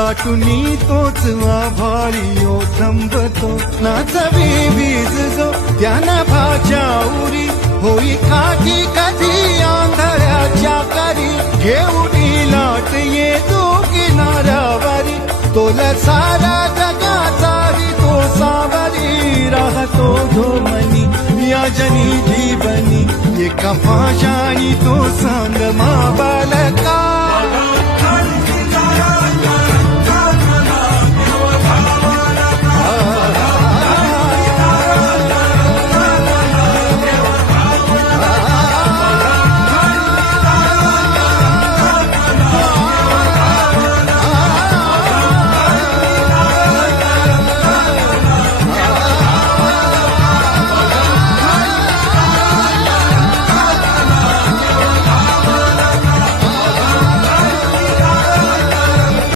दाटुनी तोच आभाळी थांबतो नाचवी वीज जो त्याना भाच्या उरी होई काठी कधी आंधळ्याच्या करी घेऊनी लाट येतो किनाऱ्यावरी तोला सारा जगाचाही तो सावरी राहतो धोमनी या जनी जीवनी एका भाषाणी तो सांग मा बालका